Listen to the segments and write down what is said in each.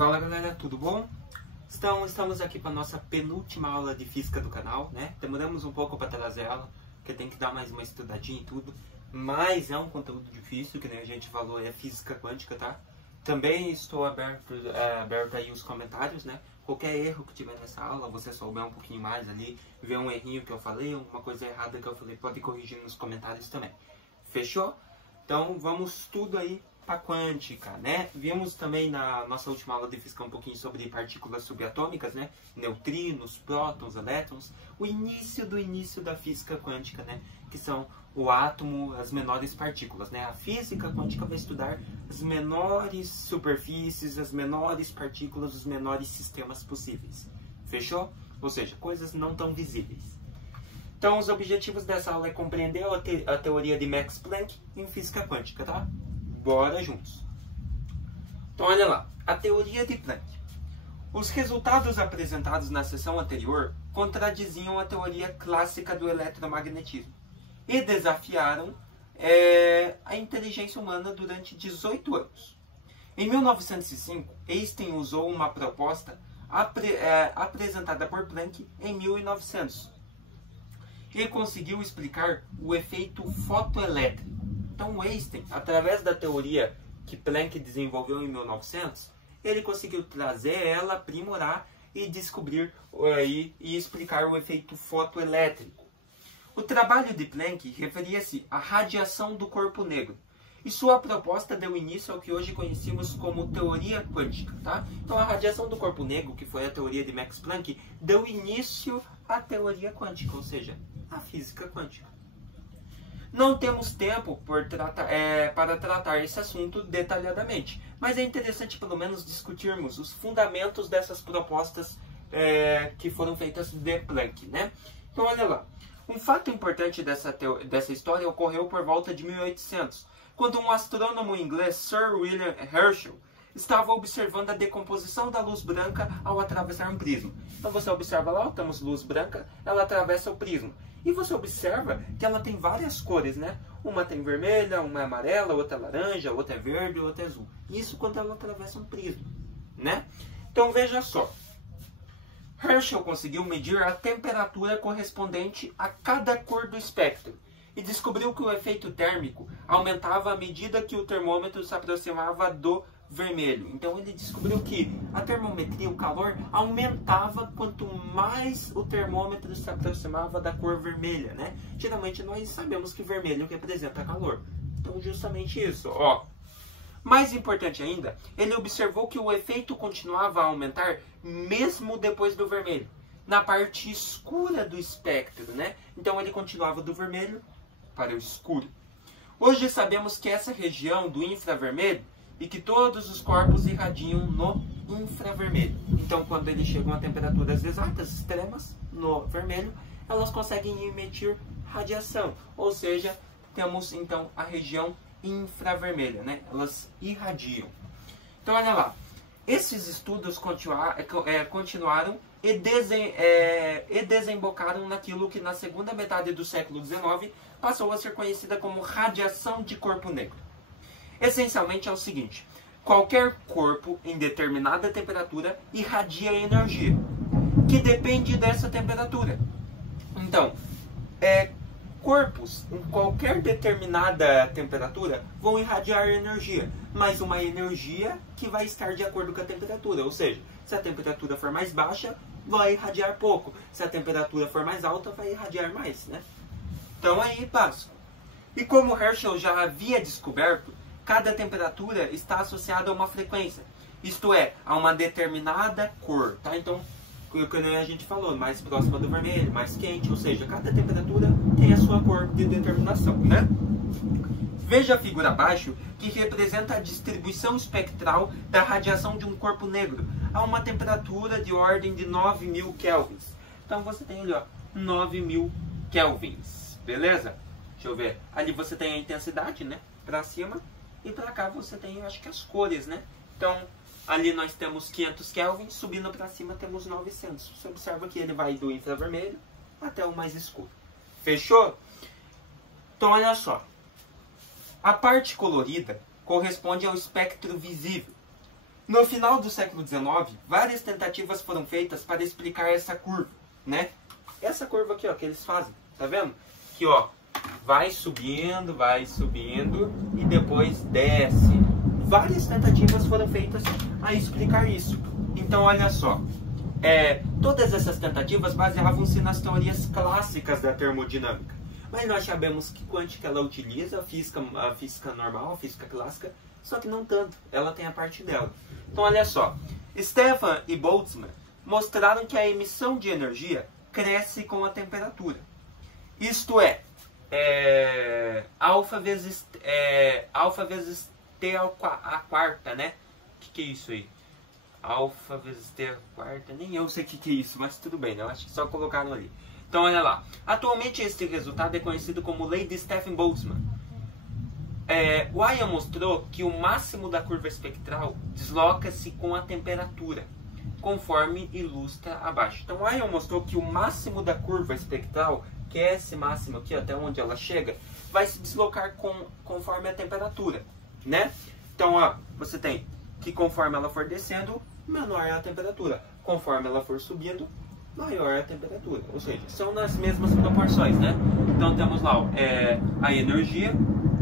Fala galera, tudo bom? Então, estamos aqui para nossa penúltima aula de física do canal, né? Demoramos um pouco para trazer ela, porque tem que dar mais uma estudadinha e tudo. Mas é um conteúdo difícil, que nem a gente falou, é física quântica, tá? Também estou aberto aí os comentários, né? Qualquer erro que tiver nessa aula, você souber um pouquinho mais ali, ver um errinho que eu falei, alguma coisa errada que eu falei, pode corrigir nos comentários também. Fechou? Então vamos tudo aí para quântica, né? Vimos também na nossa última aula de física um pouquinho sobre partículas subatômicas, né? Neutrinos, prótons, elétrons, o início do início da física quântica, né? Que são o átomo, as menores partículas, né? A física quântica vai estudar as menores superfícies, as menores partículas, os menores sistemas possíveis. Fechou? Ou seja, coisas não tão visíveis. Então, os objetivos dessa aula é compreender a teoria de Max Planck em física quântica, tá? Bora juntos. Então, olha lá. A teoria de Planck. Os resultados apresentados na sessão anterior contradiziam a teoria clássica do eletromagnetismo e desafiaram a inteligência humana durante 18 anos. Em 1905, Einstein usou uma proposta apresentada por Planck em 1900. Ele conseguiu explicar o efeito fotoelétrico. Então, Einstein, através da teoria que Planck desenvolveu em 1900, ele conseguiu trazer ela, aprimorar e descobrir e explicar o efeito fotoelétrico. O trabalho de Planck referia-se à radiação do corpo negro, e sua proposta deu início ao que hoje conhecemos como teoria quântica. Tá? Então, a radiação do corpo negro, que foi a teoria de Max Planck, deu início à teoria quântica, ou seja, à física quântica. Não temos tempo para tratar esse assunto detalhadamente, mas é interessante pelo menos discutirmos os fundamentos dessas propostas que foram feitas de Planck, né? Então, olha lá. Um fato importante dessa história ocorreu por volta de 1800, quando um astrônomo inglês, Sir William Herschel, estava observando a decomposição da luz branca ao atravessar um prisma. Então você observa lá, temos luz branca, ela atravessa o prisma. E você observa que ela tem várias cores, né? Uma tem vermelha, uma é amarela, outra é laranja, outra é verde, outra é azul. Isso quando ela atravessa um prisma, né? Então veja só. Herschel conseguiu medir a temperatura correspondente a cada cor do espectro e descobriu que o efeito térmico aumentava à medida que o termômetro se aproximava do vermelho. Então ele descobriu que a termometria, o calor, aumentava quanto mais o termômetro se aproximava da cor vermelha, né? Geralmente nós sabemos que vermelho representa calor. Então justamente isso, ó. Mais importante ainda, ele observou que o efeito continuava a aumentar mesmo depois do vermelho, na parte escura do espectro, né? Então ele continuava do vermelho para o escuro. Hoje sabemos que essa região do infravermelho e que todos os corpos irradiam no infravermelho. Então, quando eles chegam a temperaturas exatas, extremas, no vermelho, elas conseguem emitir radiação. Ou seja, temos então a região infravermelha, né? Elas irradiam. Então, olha lá. Esses estudos continuaram e desembocaram naquilo que na segunda metade do século XIX passou a ser conhecida como radiação de corpo negro. Essencialmente é o seguinte: qualquer corpo em determinada temperatura irradia energia, que depende dessa temperatura. Então, corpos em qualquer determinada temperatura vão irradiar energia, mas uma energia que vai estar de acordo com a temperatura. Ou seja, se a temperatura for mais baixa, vai irradiar pouco. Se a temperatura for mais alta, vai irradiar mais, né? Então aí, básico. E como Herschel já havia descoberto, cada temperatura está associada a uma frequência, isto é, a uma determinada cor, tá? Então, como a gente falou, mais próxima do vermelho, mais quente, ou seja, cada temperatura tem a sua cor de determinação, né? Veja a figura abaixo, que representa a distribuição espectral da radiação de um corpo negro a uma temperatura de ordem de 9.000 kelvins. Então você tem ali, ó, 9.000 kelvins, beleza? Deixa eu ver. Ali você tem a intensidade, né? Pra cima. E para cá você tem, acho que as cores, né? Então, ali nós temos 500 Kelvin, subindo para cima temos 900. Você observa que ele vai do infravermelho até o mais escuro. Fechou? Então, olha só. A parte colorida corresponde ao espectro visível. No final do século XIX, várias tentativas foram feitas para explicar essa curva, né? Essa curva aqui, ó, que eles fazem, tá vendo? Que, ó, vai subindo e depois desce. Várias tentativas foram feitas a explicar isso. Então, olha só. Todas essas tentativas baseavam-se nas teorias clássicas da termodinâmica. Mas nós sabemos que quântica ela utiliza a física normal, a física clássica, só que não tanto. Ela tem a parte dela. Então, olha só. Stefan e Boltzmann mostraram que a emissão de energia cresce com a temperatura. Isto é, alfa vezes T a quarta, né? O que é isso aí? Alfa vezes T a quarta, nem eu sei o que é isso, mas tudo bem, né? Eu acho que só colocaram ali. Então, olha lá. Atualmente, este resultado é conhecido como Lei de Stefan-Boltzmann. Weyl mostrou que o máximo da curva espectral desloca-se com a temperatura, conforme ilustra abaixo. Então, Weyl mostrou que o máximo da curva espectral, que é esse máximo aqui, até onde ela chega, vai se deslocar conforme a temperatura, né? Então, ó, você tem que conforme ela for descendo, menor é a temperatura. Conforme ela for subindo, maior é a temperatura. Ou seja, são nas mesmas proporções, né? Então, temos lá a energia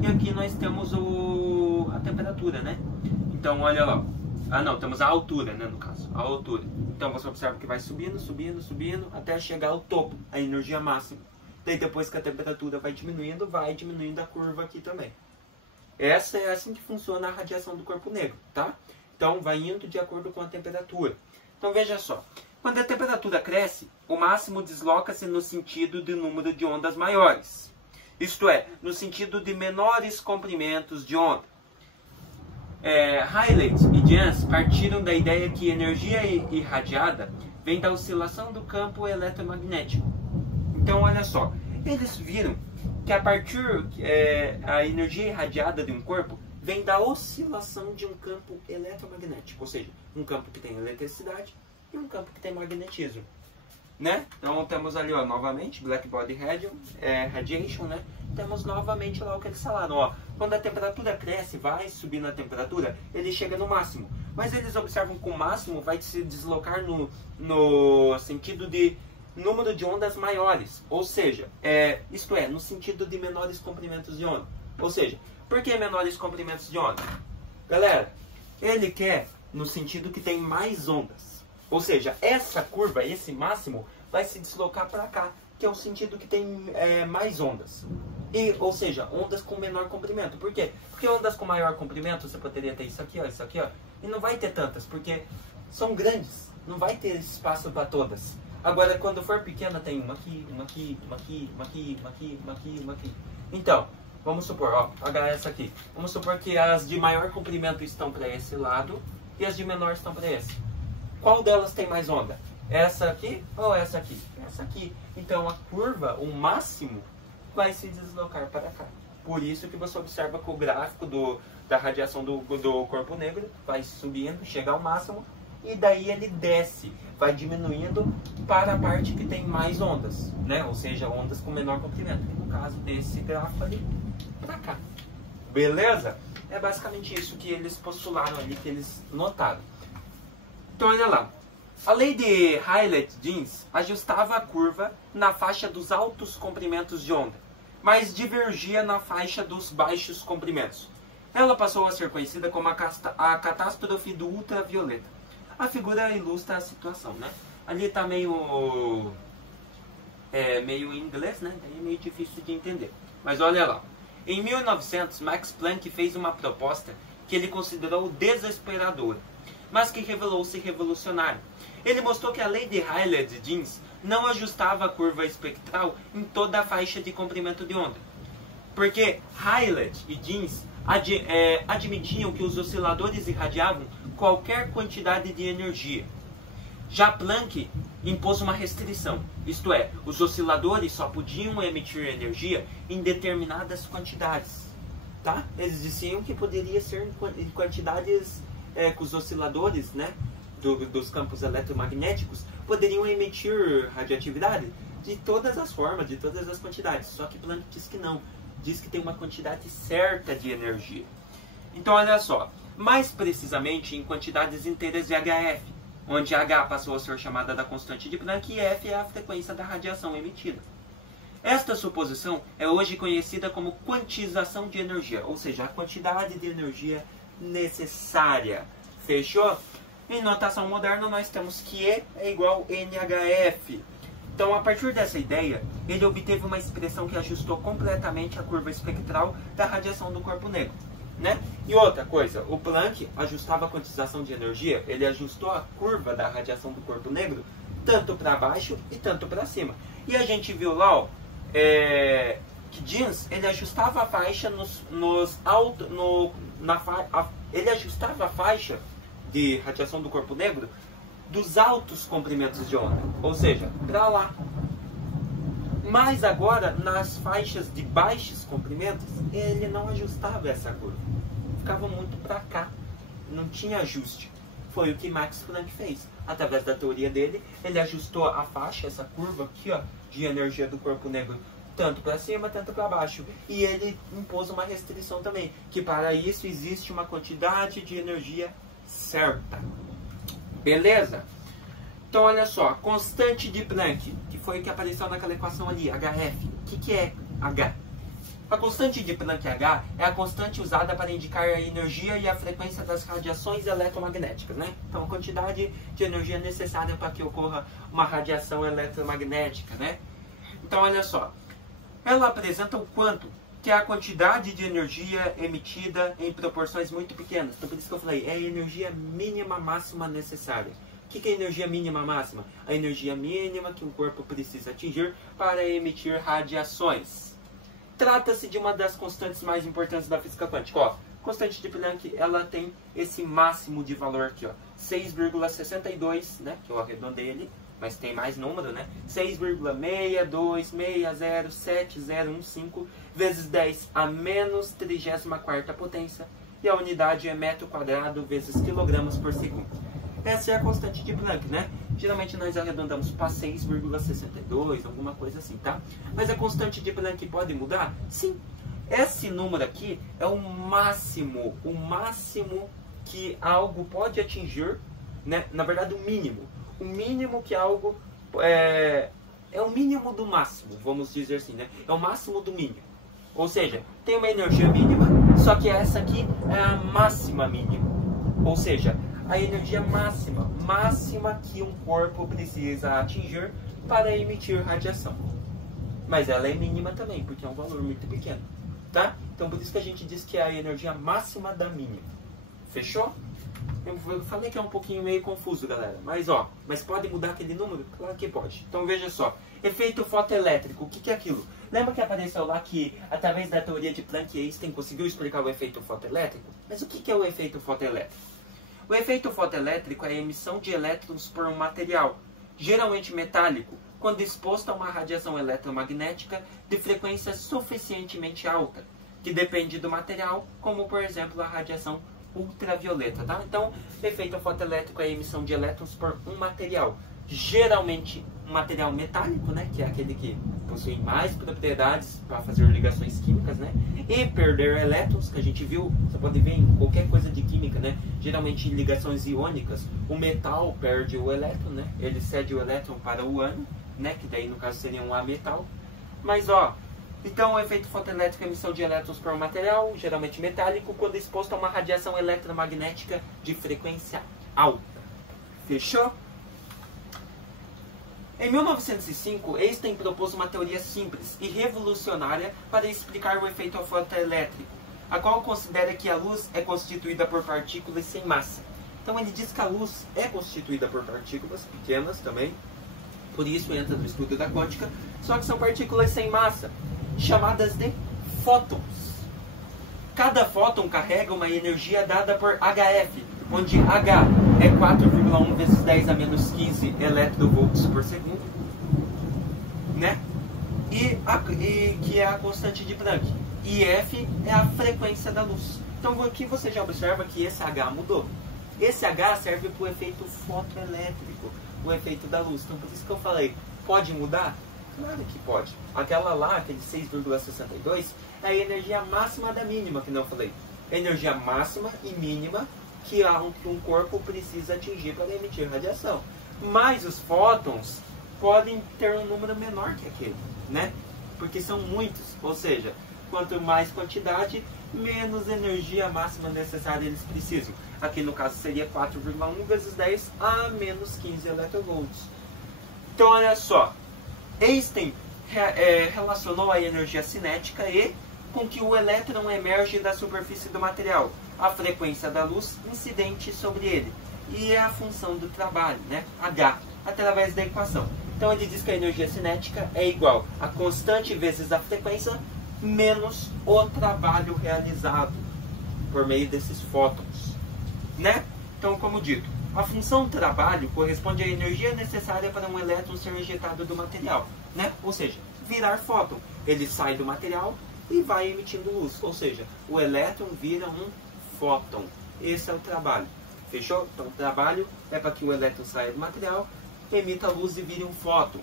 e aqui nós temos a temperatura, né? Então, olha lá. Ah, não, temos a altura, né, no caso. A altura. Então, você observa que vai subindo, subindo, subindo, até chegar ao topo, a energia máxima. Daí, depois que a temperatura vai diminuindo a curva aqui também. Essa é assim que funciona a radiação do corpo negro, tá? Então, vai indo de acordo com a temperatura. Então, veja só. Quando a temperatura cresce, o máximo desloca-se no sentido de número de ondas maiores. Isto é, no sentido de menores comprimentos de onda. Rayleigh e Jans partiram da ideia que energia irradiada vem da oscilação do campo eletromagnético. Então, olha só. Eles viram que a energia irradiada de um corpo vem da oscilação de um campo eletromagnético, ou seja, um campo que tem eletricidade e um campo que tem magnetismo, né? Então temos ali, ó, novamente, black body radiation, né? Temos novamente lá o que eles falaram, ó, quando a temperatura cresce, vai subindo a temperatura, ele chega no máximo, mas eles observam que o máximo vai se deslocar no sentido de número de ondas maiores, ou seja, isto é, no sentido de menores comprimentos de onda. Ou seja, por que menores comprimentos de onda? Galera, ele quer no sentido que tem mais ondas. Ou seja, essa curva, esse máximo, vai se deslocar para cá, que é o sentido que tem mais ondas. Ou seja, ondas com menor comprimento. Por quê? Porque ondas com maior comprimento, você poderia ter isso aqui, ó, e não vai ter tantas, porque são grandes, não vai ter espaço para todas. Agora, quando for pequena, tem uma aqui, uma aqui, uma aqui, uma aqui, uma aqui, uma aqui, uma aqui. Então, vamos supor, ó, olha essa aqui. Vamos supor que as de maior comprimento estão para esse lado e as de menor estão para esse. Qual delas tem mais onda? Essa aqui ou essa aqui? Essa aqui. Então, a curva, o máximo, vai se deslocar para cá. Por isso que você observa que o gráfico da radiação do corpo negro vai subindo, chega ao máximo, e daí ele desce, vai diminuindo para a parte que tem mais ondas, né? Ou seja, ondas com menor comprimento, que no caso desse gráfico ali, para cá. Beleza? É basicamente isso que eles postularam ali, que eles notaram. Então, olha lá. A lei de Rayleigh-Jeans ajustava a curva na faixa dos altos comprimentos de onda, mas divergia na faixa dos baixos comprimentos. Ela passou a ser conhecida como a catástrofe do ultravioleta. A figura ilustra a situação, né? Ali está meio em inglês, né? Daí é meio difícil de entender. Mas olha lá. Em 1900, Max Planck fez uma proposta que ele considerou desesperadora, mas que revelou-se revolucionária. Ele mostrou que a lei de Rayleigh-Jeans não ajustava a curva espectral em toda a faixa de comprimento de onda, porque Rayleigh e Jeans admitiam que os osciladores irradiavam qualquer quantidade de energia. Já Planck impôs uma restrição, isto é, os osciladores só podiam emitir energia em determinadas quantidades. Tá? Eles diziam que poderia ser em quantidades que os osciladores, né, dos campos eletromagnéticos poderiam emitir radioatividade de todas as formas, de todas as quantidades. Só que Planck diz que não. Diz que tem uma quantidade certa de energia. Então, olha só. mais precisamente em quantidades inteiras de HF, onde H passou a ser chamada da constante de Planck e F é a frequência da radiação emitida. Esta suposição é hoje conhecida como quantização de energia, ou seja, a quantidade de energia necessária. Fechou? Em notação moderna nós temos que E é igual a NHF. Então, a partir dessa ideia, ele obteve uma expressão que ajustou completamente a curva espectral da radiação do corpo negro, né? E outra coisa, o Planck ajustava a quantização de energia, ele ajustou a curva da radiação do corpo negro tanto para baixo e tanto para cima. E a gente viu lá, ó, que Jeans, ele ajustava a faixa ele ajustava a faixa de radiação do corpo negro dos altos comprimentos de onda, ou seja, para lá. Mas agora, nas faixas de baixos comprimentos, ele não ajustava essa curva. Ficava muito para cá. Não tinha ajuste. Foi o que Max Planck fez. Através da teoria dele, ele ajustou a faixa, essa curva aqui, ó, de energia do corpo negro, tanto para cima, tanto para baixo. E ele impôs uma restrição também, que para isso existe uma quantidade de energia certa. Beleza? Então, olha só, constante de Planck, que foi o que apareceu naquela equação ali, HF. O que é H? A constante de Planck H é a constante usada para indicar a energia e a frequência das radiações eletromagnéticas, né? Então, a quantidade de energia necessária para que ocorra uma radiação eletromagnética, né? Então, olha só, ela apresenta o quanto, que é a quantidade de energia emitida em proporções muito pequenas. Então, por isso que eu falei, é a energia mínima máxima necessária. O que é a energia mínima máxima? A energia mínima que um corpo precisa atingir para emitir radiações. Trata-se de uma das constantes mais importantes da física quântica. Ó, constante de Planck, ela tem esse máximo de valor aqui, ó, 6,62, né, que eu arredondei ali, mas tem mais número, né? 6,6260715 vezes 10 a menos 34ª potência, e a unidade é metro quadrado vezes quilogramas por segundo. Essa é a constante de Planck, né? Geralmente nós arredondamos para 6,62, alguma coisa assim, tá? Mas a constante de Planck pode mudar? Sim. Esse número aqui é o máximo que algo pode atingir, né? Na verdade, o mínimo. O mínimo que algo é o mínimo do máximo, vamos dizer assim, né? É o máximo do mínimo. Ou seja, tem uma energia mínima, só que essa aqui é a máxima mínima. Ou seja, a energia máxima que um corpo precisa atingir para emitir radiação. Mas ela é mínima também, porque é um valor muito pequeno, tá? Então por isso que a gente diz que é a energia máxima da mínima. Fechou? Eu falei que é um pouquinho meio confuso, galera. Mas pode mudar aquele número? Claro que pode. Então veja só. Efeito fotoelétrico. O que é aquilo? Lembra que apareceu lá que, através da teoria de Planck, Einstein conseguiu explicar o efeito fotoelétrico? Mas o que é o efeito fotoelétrico? O efeito fotoelétrico é a emissão de elétrons por um material, geralmente metálico, quando exposto a uma radiação eletromagnética de frequência suficientemente alta, que depende do material, como por exemplo a radiação ultravioleta, tá? Então, efeito fotoelétrico é a emissão de elétrons por um material, geralmente um material metálico, né, que é aquele que possui mais propriedades para fazer ligações químicas, né, e perder elétrons, que a gente viu, você pode ver em qualquer coisa de química, né, geralmente em ligações iônicas, o metal perde o elétron, né, ele cede o elétron para o ânion, né, que daí no caso seria um ametal, mas ó, então o efeito fotoelétrico é a emissão de elétrons por um material, geralmente metálico, quando exposto a uma radiação eletromagnética de frequência alta. Fechou? Em 1905, Einstein propôs uma teoria simples e revolucionária para explicar o efeito fotoelétrico, a qual considera que a luz é constituída por partículas sem massa. Então ele diz que a luz é constituída por partículas pequenas também, por isso entra no estudo da quântica, só que são partículas sem massa, chamadas de fótons. Cada fóton carrega uma energia dada por HF, onde H é 4,1 vezes 10 a menos 15 electrovolts por segundo, né? E que é a constante de Planck. E F é a frequência da luz. Então aqui você já observa que esse H mudou. Esse H serve para o efeito fotoelétrico, o efeito da luz. Então por isso que eu falei, pode mudar? Claro que pode. Aquela lá, aquele 6,62, é a energia máxima da mínima, que não eu falei. energia máxima e mínima que um corpo precisa atingir para emitir radiação. Mas os fótons podem ter um número menor que aquele, né? Porque são muitos, ou seja, quanto mais quantidade, menos energia máxima necessária eles precisam. Aqui no caso seria 4,1 vezes 10 a menos 15 electrovolts. Então olha só, Einstein relacionou a energia cinética E com que o elétron emerge da superfície do material, a frequência da luz incidente sobre ele, e é a função do trabalho, né? H, através da equação. Então ele diz que a energia cinética é igual a constante vezes a frequência menos o trabalho realizado por meio desses fótons, né? Então, como dito, a função trabalho corresponde à energia necessária para um elétron ser ejetado do material, né? Ou seja, virar fóton. Ele sai do material e vai emitindo luz, ou seja, o elétron vira um fóton. Esse é o trabalho. Fechou? Então o trabalho é para que o elétron saia do material, emita luz e vire um fóton.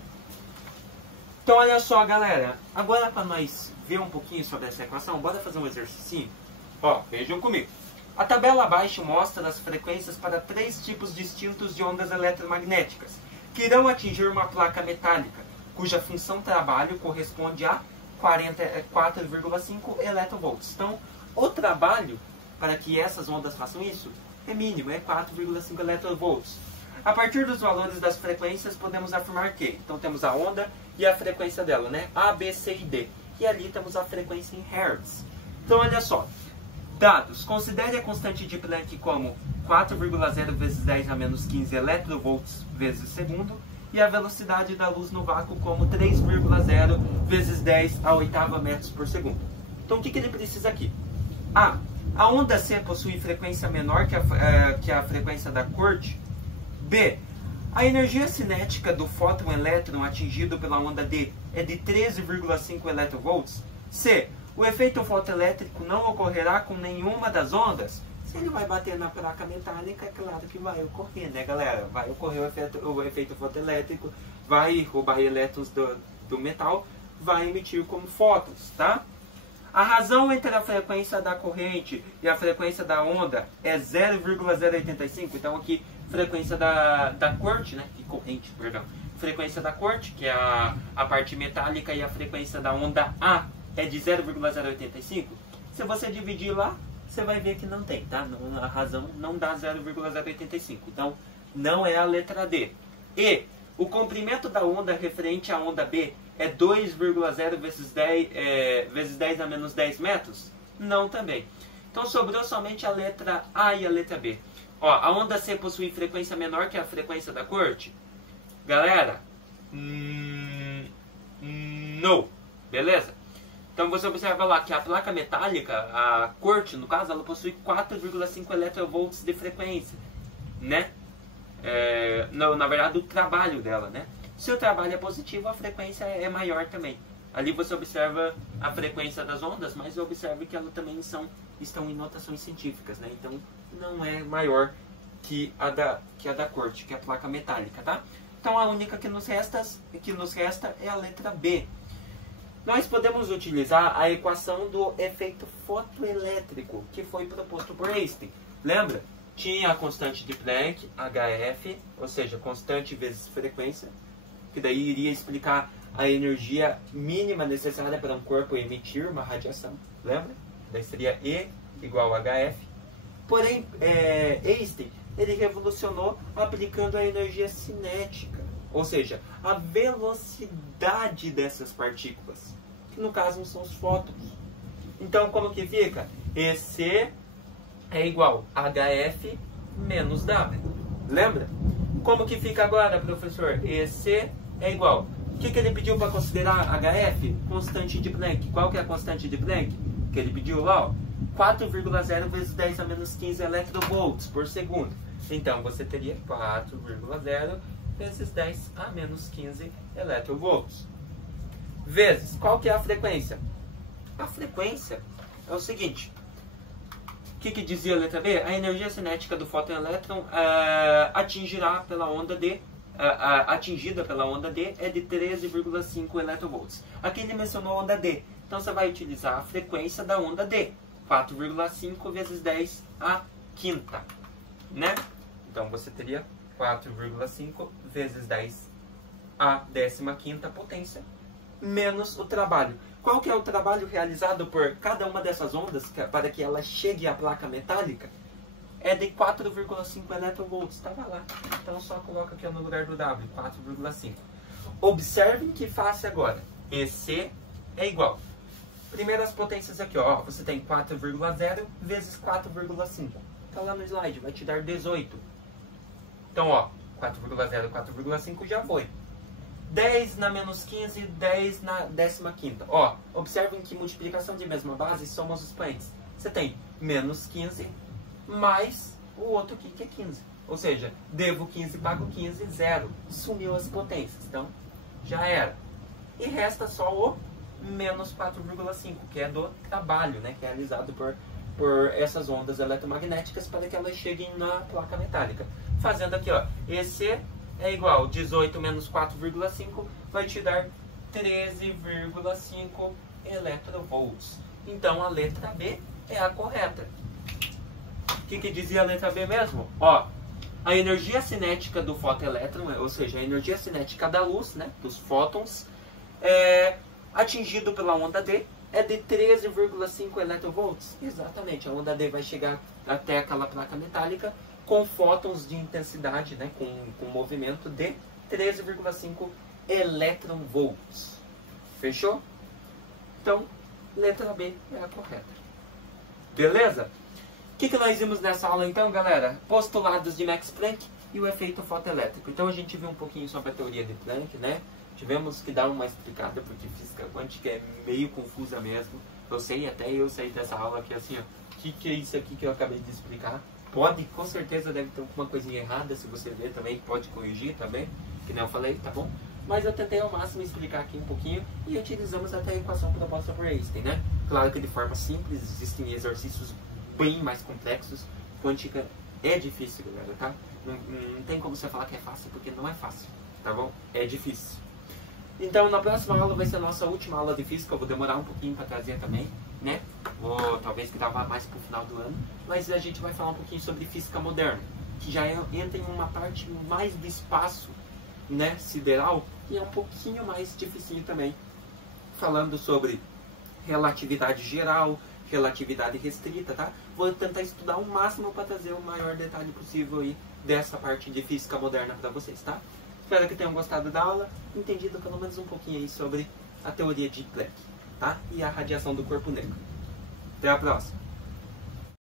Então olha só, galera, agora para nós ver um pouquinho sobre essa equação, bora fazer um exercício? Ó, vejam comigo. A tabela abaixo mostra as frequências para 3 tipos distintos de ondas eletromagnéticas, que irão atingir uma placa metálica, cuja função trabalho corresponde a 4,5 electrovolts. Então, o trabalho para que essas ondas façam isso é mínimo, é 4,5 electrovolts. A partir dos valores das frequências, podemos afirmar que, então temos a onda e a frequência dela, né? A, B, C e D. E ali temos a frequência em Hertz. Então, olha só. Dados. Considere a constante de Planck como 4,0 vezes 10 a menos 15 electrovolts vezes segundo e a velocidade da luz no vácuo como 3,0 vezes 10 a oitava metros por segundo. Então, o que ele precisa aqui? A. A onda C possui frequência menor que a frequência da corte. B. A energia cinética do fóton elétron atingido pela onda D é de 13,5 electrovolts. C. O efeito fotoelétrico não ocorrerá com nenhuma das ondas. Se ele vai bater na placa metálica, é claro que vai ocorrer, né, galera? Vai ocorrer o efeito fotoelétrico, vai roubar elétrons do metal, vai emitir como fótons, tá? A razão entre a frequência da corrente e a frequência da onda é 0,085. Então aqui, frequência da corte, né? E corrente, perdão. Frequência da corte, que é a parte metálica, e a frequência da onda A é de 0,085. Se você dividir lá, você vai ver que não tem, tá? A razão não dá 0,085. Então, não é a letra D. E o comprimento da onda referente à onda B é 2,0 vezes 10 a menos 10 metros? Não também. Então sobrou somente a letra A e a letra B. Ó, a onda C possui frequência menor que a frequência da corte? Galera, não. Beleza? Então você observa lá que a placa metálica, a corte no caso, ela possui 4,5 electrovolts de frequência, né? Na verdade, o trabalho dela, né? Se o trabalho é positivo, a frequência é maior também. Ali você observa a frequência das ondas, mas observe que elas também estão em notações científicas, né? Então não é maior que a da corte, que é a placa metálica, tá? Então a única que nos resta é a letra B. Nós podemos utilizar a equação do efeito fotoelétrico, que foi proposto por Einstein. Lembra? Tinha a constante de Planck, HF, ou seja, constante vezes frequência, que daí iria explicar a energia mínima necessária para um corpo emitir uma radiação. Lembra? Daí seria E igual a HF. Porém, Einstein, ele revolucionou aplicando a energia cinética, ou seja, a velocidade dessas partículas, que no caso são os fótons. Então, como que fica? EC é igual a HF menos W. Lembra? Como que fica agora, professor? EC é igual. O que ele pediu para considerar HF? Constante de Planck. Qual que é a constante de Planck? Que ele pediu lá, ó. 4,0 vezes 10 a menos 15 electrovolts por segundo. Então, você teria 4,0 vezes 10 a menos 15 electrovolts. Vezes, qual que é a frequência? A frequência é o seguinte. O que dizia a letra B? A energia cinética do fóton-elétron atingida pela onda D é de 13,5 electrovolts. Aqui ele mencionou a onda D. Então você vai utilizar a frequência da onda D. 4,5 vezes 10 à quinta, né? Então você teria 4,5 vezes 10 à 15ª potência, menos o trabalho. Qual que é o trabalho realizado por cada uma dessas ondas para que ela chegue à placa metálica? É de 4,5 eletronvolts. Estava lá. Então só coloca aqui no lugar do W, 4,5. Observem que face agora. EC é igual. Primeiras potências aqui, ó. Você tem 4,0 vezes 4,5. Está lá no slide, vai te dar 18. Então, ó, 4,0, 4,5 já foi. 10 na menos 15, 10 na 15ª. Ó, observem que multiplicação de mesma base soma os expoentes. Você tem menos 15 mais o outro aqui que é 15. Ou seja, devo 15, pago 15, 0. Sumiu as potências. Então, já era. E resta só o menos 4,5, que é do trabalho, né? Que é realizado por essas ondas eletromagnéticas para que elas cheguem na placa metálica. Fazendo aqui, ó, EC é igual 18 menos 4,5 vai te dar 13,5 eletronvolts. Então a letra B é a correta. O que dizia a letra B mesmo? Ó, a energia cinética do fotoelétron, ou seja, a energia cinética da luz, né, dos fótons, atingido pela onda D, é de 13,5 eletronvolts. Exatamente, a onda D vai chegar até aquela placa metálica com fótons de intensidade, né, com movimento de 13,5 eletronvolts. Fechou? Então, letra B é a correta. Beleza? O que nós vimos nessa aula então, galera? Postulados de Max Planck e o efeito fotoelétrico. Então a gente viu um pouquinho sobre a teoria de Planck, né? Tivemos que dar uma explicada, porque física quântica é meio confusa mesmo. Eu sei, até eu saí dessa aula aqui assim, ó. O que é isso aqui que eu acabei de explicar? Pode, com certeza deve ter alguma coisinha errada, se você ver também, pode corrigir também, que nem eu falei, tá bom? Mas eu tentei ao máximo explicar aqui um pouquinho e utilizamos até a equação proposta por Einstein, né? Claro que de forma simples, existem exercícios bem mais complexos. Quântica é difícil, galera, tá? Não tem como você falar que é fácil, porque não é fácil, tá bom? É difícil. Então, na próxima aula vai ser a nossa última aula de física. Eu vou demorar um pouquinho para trazer também, né? Talvez que dava mais pro final do ano. Mas a gente vai falar um pouquinho sobre física moderna, que já entra em uma parte mais do espaço, né, sideral, e é um pouquinho mais difícil também. Falando sobre relatividade geral, relatividade restrita, tá? Vou tentar estudar o máximo para trazer o maior detalhe possível aí dessa parte de física moderna para vocês, tá? Espero que tenham gostado da aula, entendido pelo menos um pouquinho aí sobre a teoria de Planck, tá? E a radiação do corpo negro. Até a próxima!